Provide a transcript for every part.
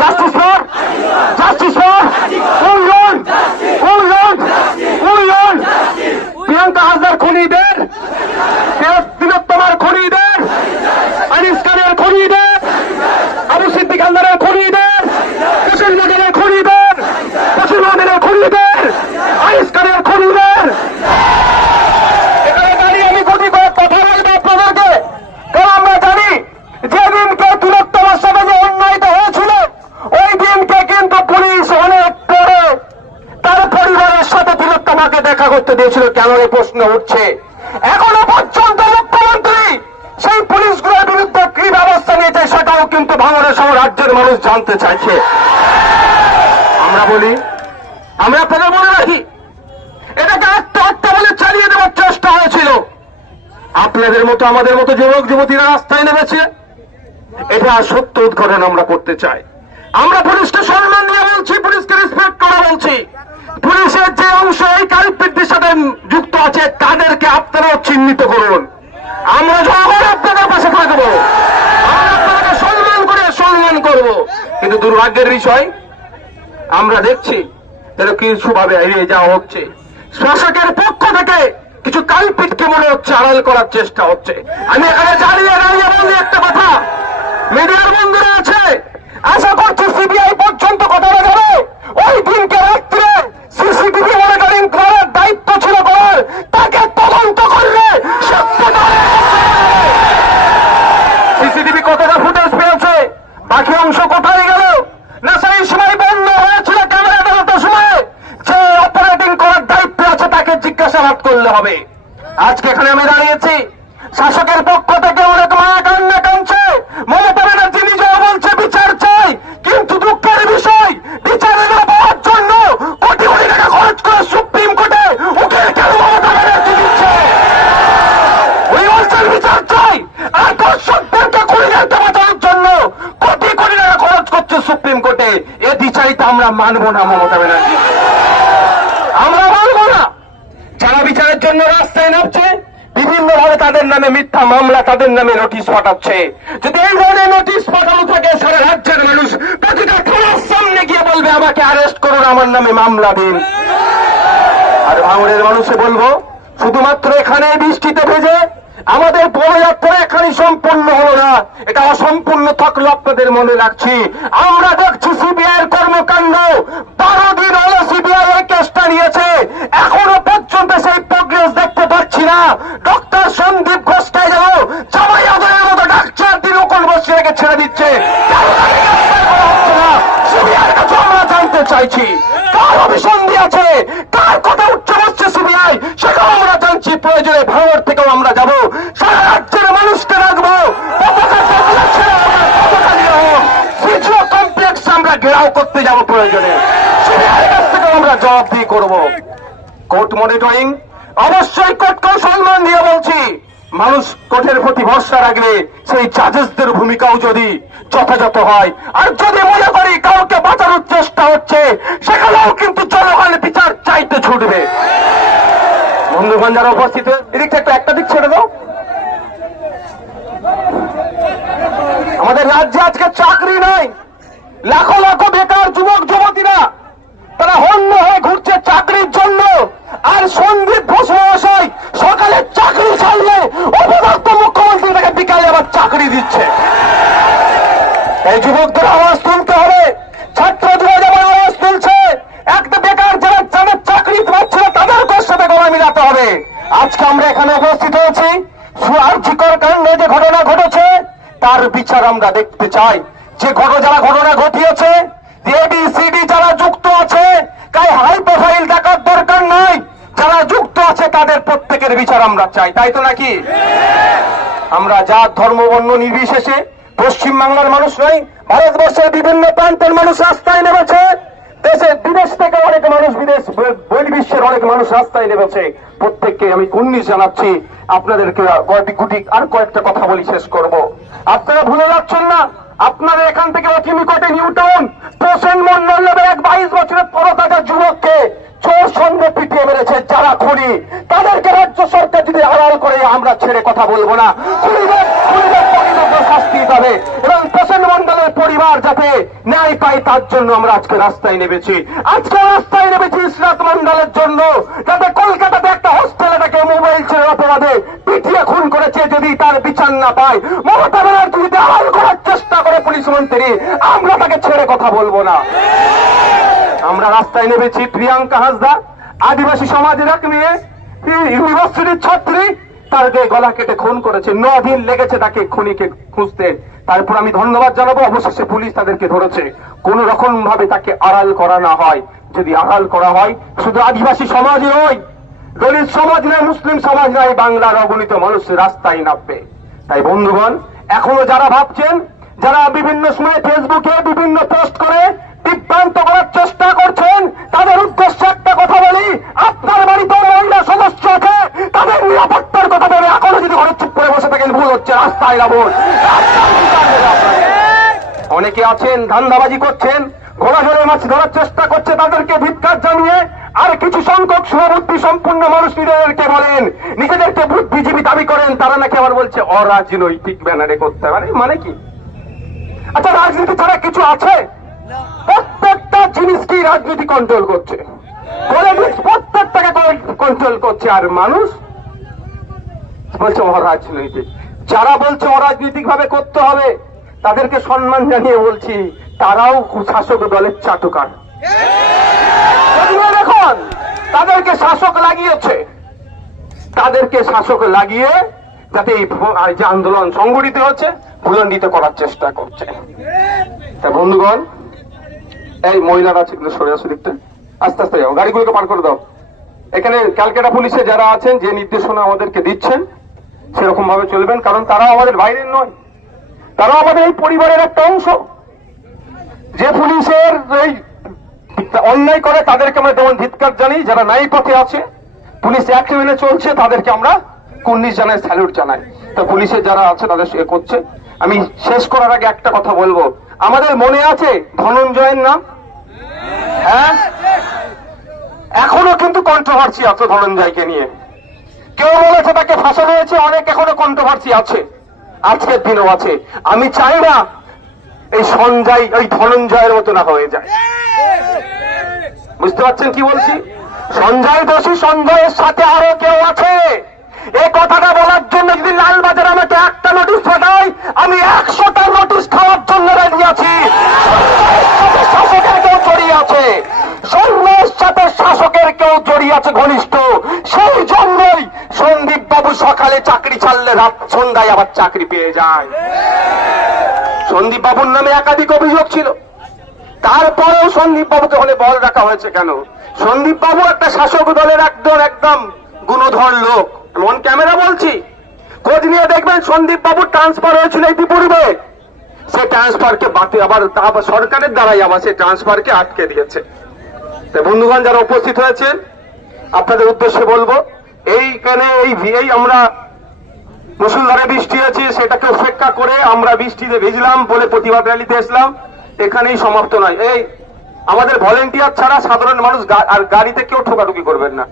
Justice for justice for উন্নয়ন উন্নয়ন উন্নয়ন প্রিয়াঙ্কা হাসদার খুনিদের তিলোত্তমার খুনিদের আনিস খানের খুনিদের আবু সিদ্দিক আন্দারের খুনিদের কুশল মডেলের খুনিদের কুশল মডেলের খুনিদের আনিস খানের খুনিদের এখানে দাঁড়িয়ে আমি কোটি কয়েক কথা বলব আপনাদেরকে কারণ আমরা জানি যেদিনকে তিলোত্তমার সাথে যে অন্যায়টা হয়েছিল ওই দিনকে কিন্তু পুলিশ অনেক পরে তার পরিবারের সাথে তিলোত্তমাকে দেখা করতে দিয়েছিল কেন এই প্রশ্ন উঠছে এখনও পর্যন্ত মুখ্যমন্ত্রী সেই পুলিশগুলোর বিরুদ্ধে কি ব্যবস্থা নিয়েছে সেটাও ভাঙনের সহ রাজ্যের মানুষ জানতে চাইছে। আমরা বলি আমরা আপনাদের মনে রাখি, এটাকে আত্মহত্যা আত্মা বলে চালিয়ে দেওয়ার চেষ্টা হয়েছিল। আপনাদের মতো, আমাদের মতো যুবক, যুবতীরা রাস্তায় নেমেছে। এটা সত্য উদ্ঘাটন আমরা করতে চাই। আমরা পুলিশকে সম্মান দিয়ে বলছি, পুলিশকে রেসপেক্ট করে বলছি। পুলিশের যে অংশ, এই কালপিদ্যের সাথে যুক্ত আছে, তাদেরকে আপনারাও চিহ্নিত করুন আমরা জনগণ আপনাদের পাশে থাকব আমরা আপনাদেরকে সম্মান করে সম্মান করব কিন্তু দুর্ভাগ্যের বিষয় আমরা দেখছি, তাহলে কিছু ভাবে এড়িয়ে যাওয়া হচ্ছে? শাসকের পক্ষ থেকে কিছু কালপিটকে মনে হচ্ছে আড়াল করার চেষ্টা হচ্ছে। আমি এখানে জানিয়ে দাঁড়িয়ে বলি একটা কথা। মিডিয়ার বন্ধুরা আছে আজকে এখানে আমি দাঁড়িয়েছি। শাসকের পক্ষ থেকে অনেক মায়া কান্না কাঁদছে। মমতা ব্যানার্জি নিজেও বলছে, বিচার চাই। কিন্তু দুঃখের বিষয়, বিচারে না পাওয়ার জন্য কোটি কোটি টাকা খরচ করে সুপ্রিম কোর্টে উকিল কেন মমতা ব্যানার্জি দিচ্ছে? ওই অঞ্চল বিচার চাই। আর দর্শকদেরকে খুনিদেরকে বাঁচানোর জন্য কোটি কোটি টাকা খরচ করছে সুপ্রিম কোর্টে। এ বিচারিতা আমরা মানবো না মমতা ব্যানার্জি। আমরা মানবো না। যারা বিচারের জন্য রাস্তায় নামছে বিভিন্ন ভাবে তাদের নামে মিথ্যা মামলা, তাদের নামে নোটিশ পাঠাচ্ছে। যদি এই ধরনের নোটিশ পাঠানো থাকে, সারা রাজ্যের মানুষ প্রতিটা থানার সামনে গিয়ে বলবে, আমাকে অ্যারেস্ট করুন, আমার নামে মামলা দিন। আর ভাঙড়ের মানুষে বলব, শুধুমাত্র এখানে বৃষ্টিতে ভেজে আমাদের পদযাত্রা এখানে সম্পূর্ণ হলো না। এটা অসম্পূর্ণ থাকল আপনাদের মনে রাখছি। আমরা দেখছি সিবিআই কর্মকাণ্ড চাইছি। কার অভিসন্ধি আছে? কার কথা উচ্চ বসছে সিবিআই সেটাও আমরা জানছি। প্রয়োজনে ভাঙর থেকেও আমরা যাব। সারা রাজ্যের মানুষকে রাখব। কমপ্লেক্স আমরা ঘেরাও করতে যাব প্রয়োজনে। সিবিআই কাছ থেকেও আমরা জবাব দিয়ে করব। কোর্ট মনিটরিং অবশ্যই কোর্টকেও সম্মান দিয়ে বলছি। মানুষ কোর্টের প্রতি ভরসা রাখলে সেই জাজেসদের ভূমিকাও যদি যথাযথ হয়। আর যদি মনে করি কাউকে বাঁচানোর চেষ্টা হচ্ছে, সেখানেও কিন্তু জনগণ বিচার চাইতে ছুটবে। বন্ধুগণ যারা উপস্থিত, এদিকটা একটু একটা দিক ছেড়ে দাও। আমাদের রাজ্যে আজকে চাকরি নাই। লাখো লাখো বেকার, যুবক, যুবতীরা তারা হন্য হয়ে ঘুরছে চাকরির জন্য আর সন্দীপ ঘোষ মহাশয় সকালে চাকরি ছাড়লে অপদার্থ মুখ্যমন্ত্রী তাকে বিকালে আবার চাকরি দিচ্ছে এই যুবকদের আওয়াজ তুলতে হবে ছাত্র যুব যেমন আওয়াজ তুলছে একটা বেকার যারা যাদের চাকরি পাচ্ছে না তাদের সাথে গলা মিলাতে হবে আজকে আমরা এখানে উপস্থিত হয়েছি আর্থিকর কাণ্ডে যে ঘটনা ঘটেছে, তার বিচার আমরা দেখতে চাই। যে ঘটনা যারা ঘটনা ঘটিয়েছে যারা যুক্ত আছে, তাই হাই প্রোফাইল দেখার দরকার নাই। যারা যুক্ত আছে, তাদের প্রত্যেকের বিচার আমরা চাই। তাই তো নাকি? আমরা জাত, ধর্ম, বর্ণ নির্বিশেষে পশ্চিম বাংলার মানুষ নয় ভারতবর্ষের বিভিন্ন প্রান্তের মানুষ রাস্তায় নেমেছে, দেশের বিদেশ থেকে অনেক মানুষ বিদেশ বহির্বিশ্বের অনেক মানুষ রাস্তায় নেমেছে। প্রত্যেককে আমি কুন্নিশ জানাচ্ছি। আপনাদেরকে কয়েকটি গুটি আর কয়েকটা কথা বলি, শেষ করব। আপনারা ভুলে যাচ্ছেন না আপনাদের এখান থেকে অচিমিকটে নিউটন প্রসেন মন্ডল নামে এক বাইশ বছরের তরতাজা যুবককে চোর সঙ্গে পিটিয়ে মেরেছে যারা খুনি। তাদেরকে রাজ্য সরকার যদি আড়াল করে, আমরা ছেড়ে কথা বলব না। শাস্তি পাবে। এবং পরিবার যাতে ন্যায় পাই তার জন্য আমরা আজকে রাস্তায় নেমেছি। আজকে রাস্তায় নেমেছি ইসরাত মন্ডলের জন্য, যাতে কলকাতাতে একটা হোস্টেলে তাকে মোবাইল ছেড়ে অপরাধে পিটিয়ে খুন করেছে যদি তার বিচার না পায়। মমতা ব্যানার্জি আড়াল করার চেষ্টা করে পুলিশ মন্ত্রী, আমরা তাকে ছেড়ে কথা বলব না। আমরা রাস্তায় নেমেছি প্রিয়াঙ্কা হাসদা, আদিবাসী সমাজের এক মেয়ে ইউনিভার্সিটির ছাত্রী, তার গলা কেটে খুন করেছে, ন দিন লেগেছে তাকে খুনিকে খুঁজতে। তারপর আমি ধন্যবাদ জানাব। অবশেষে পুলিশ তাদেরকে ধরেছে। কোন রকম ভাবে তাকে আড়াল করা না হয়। যদি আড়াল করা হয়, শুধু আদিবাসী সমাজ নয়, দলিত সমাজ নয়, মুসলিম সমাজ নয়, বাংলার অগণিত মানুষ রাস্তায় নামবে। তাই বন্ধুগণ, এখনও যারা ভাবছেন, যারা বিভিন্ন সময় ফেসবুকে বিভিন্ন পোস্ট করে বিভ্রান্ত করার চেষ্টা করছেন। তাদের উদ্দেশ্যে একটা কথা বলি। আপনার বাড়িতে মহিলা সদস্য আছে, তাদের নিরাপত্তার কথা বলে এখনও যদি ঘরে চুপ করে বসে থাকেন, ভুল হচ্ছে, রাস্তায় যাব। অনেকে আছেন, ধান্দাবাজি করছেন ঘোড়া জলে মাছ ধরার চেষ্টা করছে, তাদেরকে ধিৎকার জানিয়ে আর কিছু সংখ্যক সুবুদ্ধি সম্পূর্ণ মানুষ নিজেদেরকে বলেন, নিজেদেরকে বুদ্ধিজীবী দাবি করেন, তারা নাকি আবার বলছে, অরাজনৈতিক ব্যানারে করতে পারে মানে কি? আচ্ছা রাজনীতি ছাড়া কিছু আছে? প্রত্যেকটা জিনিসকেই রাজনীতি কন্ট্রোল করছে। পলিটিক্স প্রত্যেকটাকে কন্ট্রোল করছে। আর মানুষ বলছে অরাজনৈতিক যারা বলছে অরাজনৈতিক ভাবে করতে হবে, তাদেরকে সম্মান জানিয়ে বলছি, তারাও শাসক দলের চাটুকার। দেখুন, তাদেরকে শাসক লাগিয়েছে। তাদেরকে শাসক লাগিয়ে যাতে এই যে আন্দোলন সংগঠিত হচ্ছে, ভুলণ্ডিত করার চেষ্টা করছে। তা বন্ধুগণ এই মহিলারা আছে কিন্তু সরে আসো দেখতে। আস্তে আস্তে যাও, গাড়িগুলোকে পার করে দাও। এখানে ক্যালকাটা পুলিশে যারা আছেন, যে নির্দেশনা আমাদেরকে দিচ্ছেন সেরকম ভাবে চলবেন, কারণ তারাও আমাদের বাইরের নয়। তারাও আমাদের এই পরিবারের একটা অংশ। যে পুলিশের এই অন্যায় করে, তাদেরকে আমরা যেমন ধিৎকার জানি যারা নাই পথে আছে, পুলিশ অ্যাক্ট মেনে চলছে, তাদেরকে আমরা কুর্নিশ জানাই, স্যালুট জানাই। তো পুলিশের যারা আছে, তাদের করছে। আমি শেষ করার আগে একটা কথা বলব। আমাদের মনে আছে ধনঞ্জয়ের নাম? হ্যাঁ? এখনও কিন্তু কন্ট্রোভার্সি আছে ধনঞ্জয়কে নিয়ে। কেউ বলেছে তাকে ফাঁসানো হয়েছে অনেক এখনও কন্ট্রোভার্সি আছে। আজকের দিনও আছে। আমি চাই না এই সঞ্জয় ওই ধনঞ্জয়ের মতো না হয়ে যায়। বুঝতে পারছেন কি বলছি? সঞ্জয় দোষী, সঞ্জয়ের সাথে আরও কেউ আছে। এ কথাটা বলার জন্য যদি লালবাজার আমাকে একটা নোটিশ পাঠায় আমি একশোটা নোটিশ খাওয়ার জন্য রেডি আছি সঞ্জয়ের সাথে শাসকের কেউ জড়িয়ে আছে সৈন্যের সাথে শাসকের কেউ জড়িয়ে আছে ঘনিষ্ঠ। সেই জন্যই সন্দীপ বাবু সকালে চাকরি ছাড়লে রাত সন্ধ্যায় আবার চাকরি পেয়ে যায়। সন্দীপ বাবুর নামে একাধিক অভিযোগ ছিল। তারপরেও সন্দীপ বাবুকে হলে বল রাখা হয়েছে কেন? সন্দীপ বাবু একটা শাসক দলের একদম একদম গুণধর লোক। মন ক্যামেরা বলছি। খোঁজ নিয়ে দেখবেন সন্দীপ বাবু ট্রান্সফার হয়েছিল ইতিপূর্বে সে ট্রান্সফারকে বাতি আবার সরকারের দ্বারাই আবার সে ট্রান্সফারকে আটকে দিয়েছে। বন্ধুগণ যারা উপস্থিত হয়েছেন আপনাদের উদ্দেশ্যে বলব, এইখানে এই এই আমরা মুসুলধারে বৃষ্টি আছে, সেটাকে উপেক্ষা করে আমরা বৃষ্টিতে ভিজলাম বলে প্রতিবাদ র্যালিতে এসলাম। এখানেই সমাপ্ত নয়। এই আমাদের ভলেন্টিয়ার ছাড়া সাধারণ মানুষ আর গাড়িতে কেউ ঠোকাঠুকি করবেন না।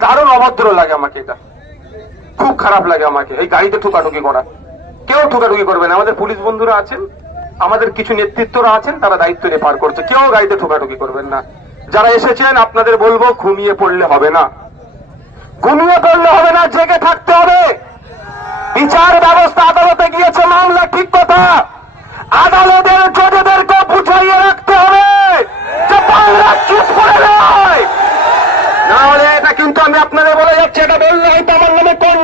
দারুণ অভদ্র লাগে আমাকে এটা। খুব খারাপ লাগে আমাকে, এই গাড়িতে ঠোকাঠুকি করা। কেউ ঠোকাঠুকি করবে না। আমাদের পুলিশ বন্ধুরা আছেন, আমাদের কিছু নেতৃত্বরা আছেন, তারা দায়িত্ব নিয়ে পার করছে। কেউ গাড়িতে ঠোকাঠুকি করবেন না। যারা এসেছেন আপনাদের বলব, ঘুমিয়ে পড়লে হবে না। ঘুমিয়ে পড়লে হবে না, জেগে থাকতে হবে। বিচার ব্যবস্থা আদালতে গিয়েছে, মামলা ঠিক কথা। আদালতের জজেদেরকে বুঝাইয়ে রাখতে হবে যে বাংলা চুপ করে নয়। না হলে এটা কিন্তু আমি আপনাদের বলে যাচ্ছি, এটা বললে হয়তো আমার নামে কন্ডেম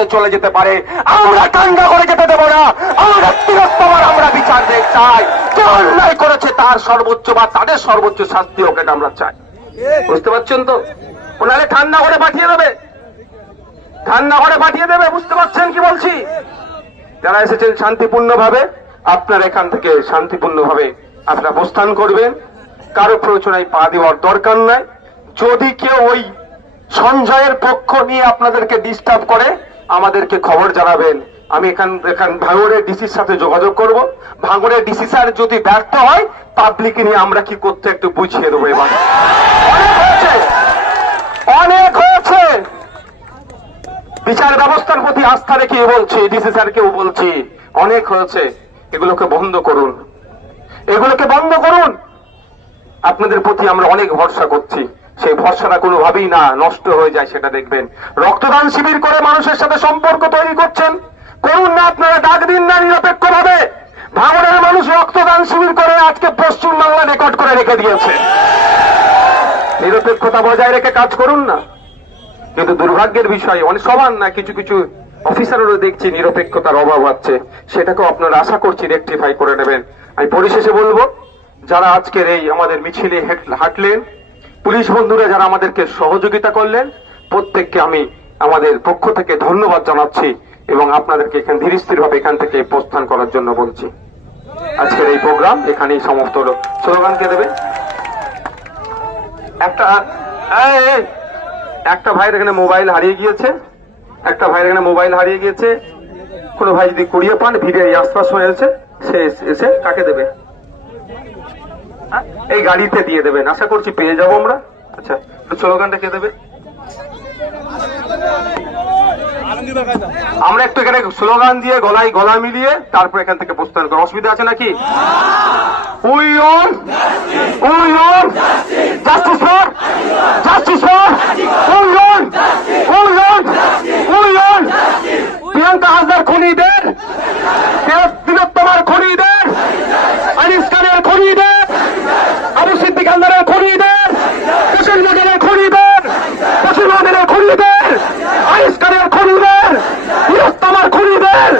করে চলে যেতে পারে। আমরা ঠান্ডা করে যেতে দেবো না। আমরা তিলোত্তমার আমরা বিচার দেখতে চাই। যে অন্যায় করেছে তার সর্বোচ্চ বা তাদের সর্বোচ্চ শাস্তি এটা আমরা চাই। বুঝতে পারছেন তো? ওনারে ঠান্ডা করে পাঠিয়ে দেবে। ঠান্ডা করে পাঠিয়ে দেবে, বুঝতে পারছেন কি বলছি? যারা এসেছেন শান্তিপূর্ণ ভাবে আপনার এখান থেকে শান্তিপূর্ণ ভাবে আপনারা প্রস্থান করবেন। কারও প্ররোচনায় পা দেওয়ার দরকার নাই। যদি কেউ ওই সঞ্জয়ের পক্ষ নিয়ে আপনাদেরকে ডিস্টার্ব করে আমাদেরকে খবর জানাবেন। আমি এখান এখান ভাঙড়ের ডিসির সাথে যোগাযোগ করব। ভাঙড়ের ডিসি স্যার যদি ব্যর্থ হয় পাবলিক নিয়ে আমরা কি করতে একটু বুঝিয়ে দেবো এবার। অনেক হয়েছে। বিচার ব্যবস্থার প্রতি আস্থা রেখে বলছি, ডিসি স্যারকেও বলছি, অনেক হয়েছে। এগুলোকে বন্ধ করুন। এগুলোকে বন্ধ করুন। আপনাদের প্রতি আমরা অনেক ভরসা করছি। সেই ভরসাটা কোনোভাবেই না নষ্ট হয়ে যায়, সেটা দেখবেন। রক্তদান শিবির করে মানুষের সাথে সম্পর্ক তৈরি করছেন। করুন না আপনারা, ডাক দিন না নিরপেক্ষ ভাবে ভাঙনের মানুষ রক্তদান শিবির করে আজকে পশ্চিম বাংলা রেকর্ড করে রেখে দিয়েছে। নিরপেক্ষতা বজায় রেখে কাজ করুন না। কিন্তু দুর্ভাগ্যের বিষয়, অনেক সমান না, কিছু কিছু অফিসারেরও দেখছি নিরপেক্ষতার অভাব আছে। সেটাকেও আপনারা আশা করছি রেকটিফাই করে নেবেন। আমি পরিশেষে বলব, যারা আজকের এই আমাদের মিছিলে হেঁট- হাঁটলেন পুলিশ বন্ধুরা যারা আমাদেরকে সহযোগিতা করলেন, প্রত্যেককে আমি আমাদের পক্ষ থেকে ধন্যবাদ জানাচ্ছি এবং আপনাদেরকে এখান ধীর ভাবে এখান থেকে প্রস্থান করার জন্য বলছি। আজকের এই প্রোগ্রাম এখানেই সমাপ্ত হলো। স্লোগান দেবে? একটা একটা ভাইয়ের এখানে মোবাইল হারিয়ে গিয়েছে, একটা ভাইয়ের এখানে মোবাইল হারিয়ে গিয়েছে। কোনো ভাই যদি কুড়িয়ে পান ভিড়ে এই আশপাশ হয়েছে সে এসে কাকে দেবে? এই গাড়িতে দিয়ে দেবেন। আশা করছি পেয়ে যাব আমরা। আচ্ছা স্লোগানটা কে দেবে? আমরা একটু এখানে স্লোগান দিয়ে গলায় গলা মিলিয়ে তারপর এখান থেকে প্রস্থান করো অসুবিধা আছে নাকি? We want we want justice for justice for we want we want we want Priyanka Hasdar খনিদের তিলোত্তমার খনিদের আনিস খানের খনিদের আবু সিদ্দিক আন্দারের খনিদের কুশল নগরের খনিদের কুশল নগরের খনিদের আনিস খানের খনিদের তিলোত্তমার খনিদের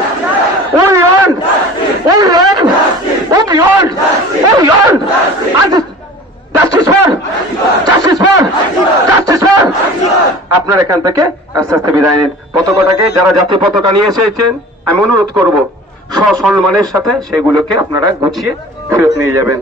we want we want we want we want justice for justice for justice for আপনার এখান থেকে আস্তে আস্তে বিদায় নিন। পতাকাটাকে যারা জাতীয় পতাকা নিয়ে এসেছেন, আমি অনুরোধ করব সসম্মানের সাথে সেগুলোকে আপনারা গুছিয়ে ফেরত নিয়ে যাবেন।